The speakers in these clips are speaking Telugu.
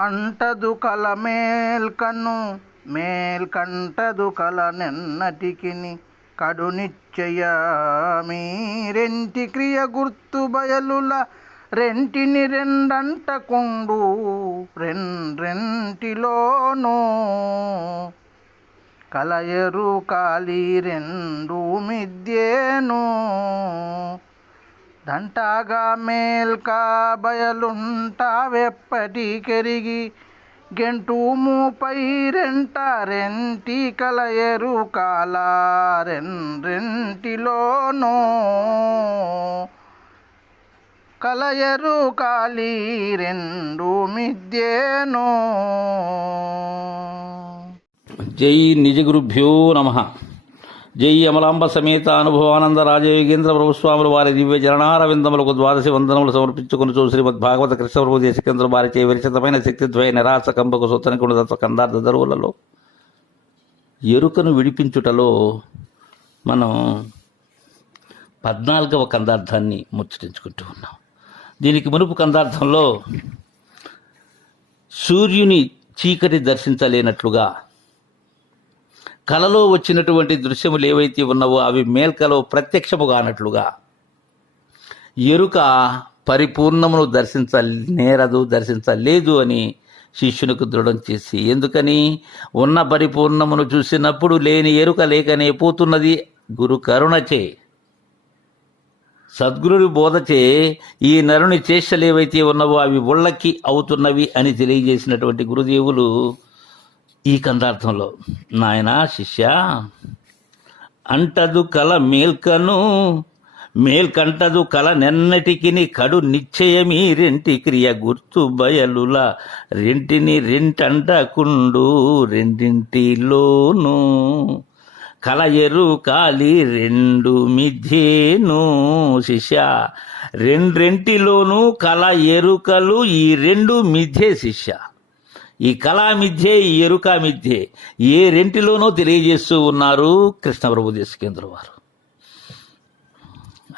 అంటదు కల మేల్కను మేల్కంటదు కల నెన్నటికిని కడు నిశ్చయ మీరెంటి క్రియ గుర్తు బయలుల రెంటిని రెండంటకుండు రెండ్రెంటిలోనూ కలయరు కాలి రెండు మిద్యేను. దంటాగా మేల్కా బయలుంటావెప్పటికెరిగి గెంటు మూపై రెంట రెంటి కలయరు కాల రెంటిలోనూ కలయరు కాలి రెండు మిద్యేను. జై నిజగురుభ్యో నమ. జై అమలాంబ సమేత అనుభవానంద రాజయోగేంద్ర ప్రభుస్వాములు వారి దివ్య జననారవిందములకు ద్వాదశి వందనములు సమర్పించుకుని చూ శ్రీమద్ భాగవత కృష్ణప్రభు దేశకేంద్ర వారిచే విరచితమైన శక్తిద్వయ నిరాశ కంపకు సుతనికుడు తత్వ కందార్థ దరువులలో ఎరుకను విడిపించుటలో మనం పద్నాలుగవ కందార్థాన్ని ముచ్చటించుకుంటూ ఉన్నాం. దీనికి మునుపు కందార్థంలో సూర్యుని చీకటి దర్శించలేనట్లుగా కలలో వచ్చినటువంటి దృశ్యములు ఏవైతే ఉన్నావో అవి మేల్కలో ప్రత్యక్షము కానట్లుగా. ఎరుక పరిపూర్ణమును దర్శించ నేరదు దర్శించలేదు అని శిష్యునికి దృఢం చేసి ఎందుకని? ఉన్న పరిపూర్ణమును చూసినప్పుడు లేని ఎరుక లేకనే పోతున్నది గురు కరుణచే. సద్గురుడి బోధచే ఈ నరుని చేష్టలు ఏవైతే ఉన్నావో అవి ఉళ్ళకి అవుతున్నవి అని తెలియజేసినటువంటి గురుదేవులు ఈ కందార్థంలో నాయనా శిష్య అంటదు కల మేల్కను మేల్కంటదు కల నెన్నటికిని కడు నిశ్చయమీ రెంటి క్రియ గుర్తు బయలుల రెంటిని రెంటంటకుండు రెండింటిలోను కల ఎరు కాలి రెండు మిథ్యేను శిష్య రెండ్రెంటిలోనూ కల ఎరుకలు ఈ రెండు మిథ్యే శిష్య. ఈ కళా మిథ్యే ఈ ఎరుక మిథ్యే ఏ రెంటిలోనో తెలియజేస్తూ ఉన్నారు కృష్ణప్రభు దేశకేంద్ర వారు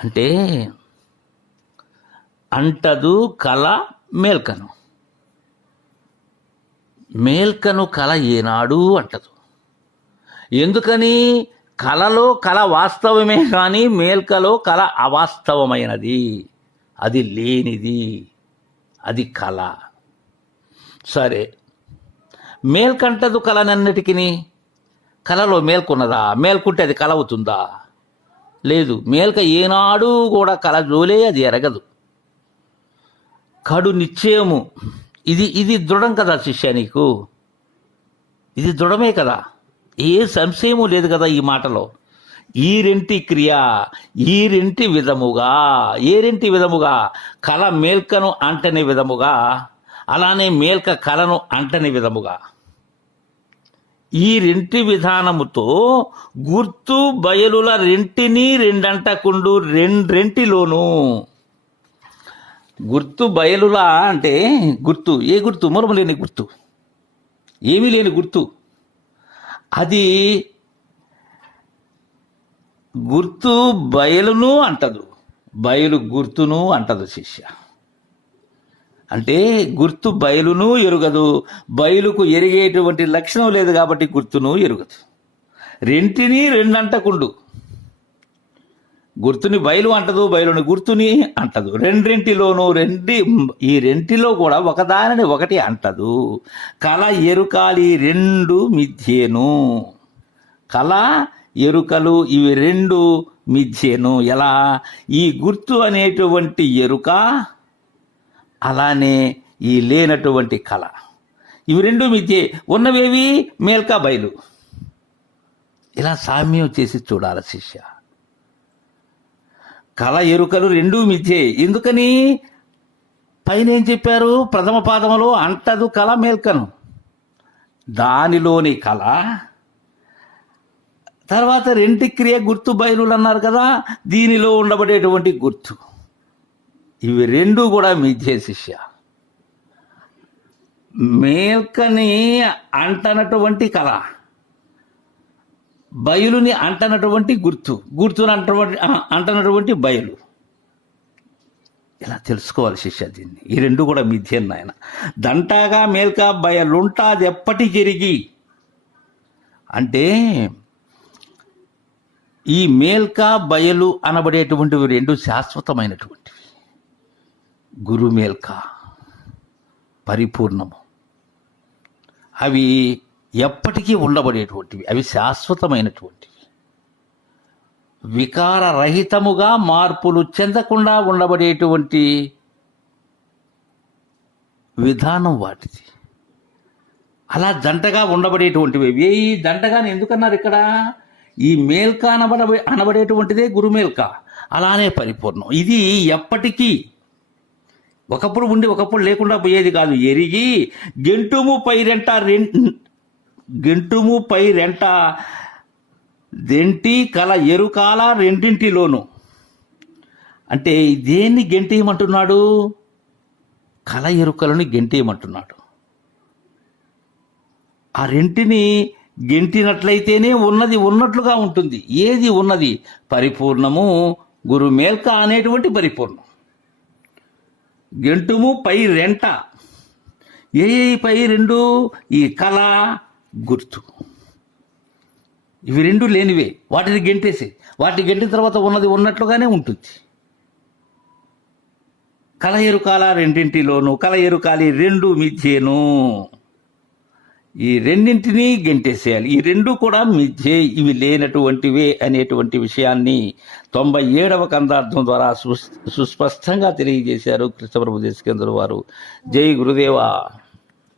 అంటే అంటదు కళ మేల్కను. మేల్కను కళ ఏనాడు అంటదు. ఎందుకని? కళలో కళ వాస్తవమే కానీ మేల్కలో కళ అవాస్తవమైనది. అది లేనిది. అది కళ. సరే మేల్కంటదు కలనన్నిటికీ కలలో మేల్కొన్నదా? మేల్కుంటే అది కలవుతుందా? లేదు మేల్క ఏనాడు కూడా కల జోలే అది ఎరగదు. కడు నిశ్చయము. ఇది ఇది దృఢం కదా శిష్య నీకు? ఇది దృఢమే కదా? ఏ సంశయము లేదు కదా ఈ మాటలో. ఈ రెంటి క్రియ ఈ రెంటి విధముగా ఏ రెంటి విధముగా? కళ మేల్కను అంటని విధముగా అలానే మేల్క కళను అంటని విధముగా. ఈ రెంటి విధానముతో గుర్తు బయలుల రెంటిని రెండంటకుండు రెండ్రెంటిలోను గుర్తు బయలులా అంటే గుర్తు. ఏ గుర్తు? మూలము లేని గుర్తు. ఏమీ లేని గుర్తు. అది గుర్తు బయలును అంటదు. బయలు గుర్తును అంటదు శిష్య. అంటే గుర్తు బయలును ఎరుగదు. బయలుకు ఎరిగేటువంటి లక్షణం లేదు కాబట్టి గుర్తును ఎరుగదు. రెంటిని రెండంటకుండు. గుర్తుని బయలు అంటదు బయలుని గుర్తుని అంటదు. రెండింటిలోనూ రెండి ఈ రెంటిలో కూడా ఒకదానిని ఒకటి అంటదు. కళ ఎరుకాలి రెండు మిథ్యేను. కళ ఎరుకలు ఇవి రెండు మిథ్యేను. ఎలా? ఈ గుర్తు అనేటువంటి ఎరుక అలానే ఈ లేనటువంటి కళ. ఇవి రెండు మిథ్యే ఉన్నవేవి? మేల్కా బయలు. ఇలా సామ్యం చేసి చూడాలి శిష్య. కళ ఎరుకలు రెండూ మిథ్యే ఎందుకని? పైన ఏం చెప్పారు? ప్రథమ పాదములో అంటదు కళ మేల్కను. దానిలోని కళ. తర్వాత రెంటి క్రియ గుర్తు బయలులు అన్నారు కదా దీనిలో ఉండబడేటువంటి గుర్తు. ఇవి రెండు కూడా మిథ్యే శిష్య. మేల్కని అంటనటువంటి కళ బయలుని అంటనటువంటి గుర్తు గుర్తుని అంటటువంటి అంటనటువంటి బయలు. ఇలా తెలుసుకోవాలి శిష్య దీన్ని. ఈ రెండు కూడా మిథ్యన్ నాయన. దంటాగా మేల్కా బయలుంటాది ఎప్పటి జరిగి? అంటే ఈ మేల్కా బయలు అనబడేటువంటివి రెండు శాశ్వతమైనటువంటివి. గురుమేల్క పరిపూర్ణము. అవి ఎప్పటికీ ఉండబడేటువంటివి అవి శాశ్వతమైనటువంటివి. వికారరహితముగా మార్పులు చెందకుండా ఉండబడేటువంటి విధానం వాటిది. అలా జంటగా ఉండబడేటువంటివి. ఏ ఈ ఎందుకన్నారు ఇక్కడ? ఈ మేల్క అనబడ అనబడేటువంటిదే గురుమేల్క. అలానే పరిపూర్ణం. ఇది ఎప్పటికీ ఒకప్పుడు ఉండి ఒకప్పుడు లేకుండా పోయేది కాదు. ఎరిగి గెంటుము పై రెంట గెంటుము పై రెంట దెంటి కల ఎరుకాల రెండింటిలోను అంటే దేన్ని గెంటేయమంటున్నాడు? కల ఎరుకలను గెంటేయమంటున్నాడు. ఆ రెంటిని గెంటినట్లయితేనే ఉన్నది ఉన్నట్లుగా ఉంటుంది. ఏది ఉన్నది? పరిపూర్ణము గురు మేల్క అనేటువంటి పరిపూర్ణం. గెంటుము పై రెంట. ఏ పై రెండు? ఈ కళ గుర్తు. ఇవి రెండు లేనివే. వాటిని గెంటేసి. వాటిని గెంటిన తర్వాత ఉన్నది ఉన్నట్లుగానే ఉంటుంది. కల ఎరుకాల రెండింటిలోను కల ఎరుకాలి రెండు మిథ్యేను. ఈ రెండింటినీ గెంటేసేయాలి. ఈ రెండు కూడా మిథ్యే ఇవి లేనటువంటివే అనేటువంటి విషయాన్ని తొంభై ఏడవ కందార్థం ద్వారా సుస్- సుస్పష్టంగా తెలియజేశారు కృష్ణప్రభు దేశకేంద్ర వారు జై గురుదేవా.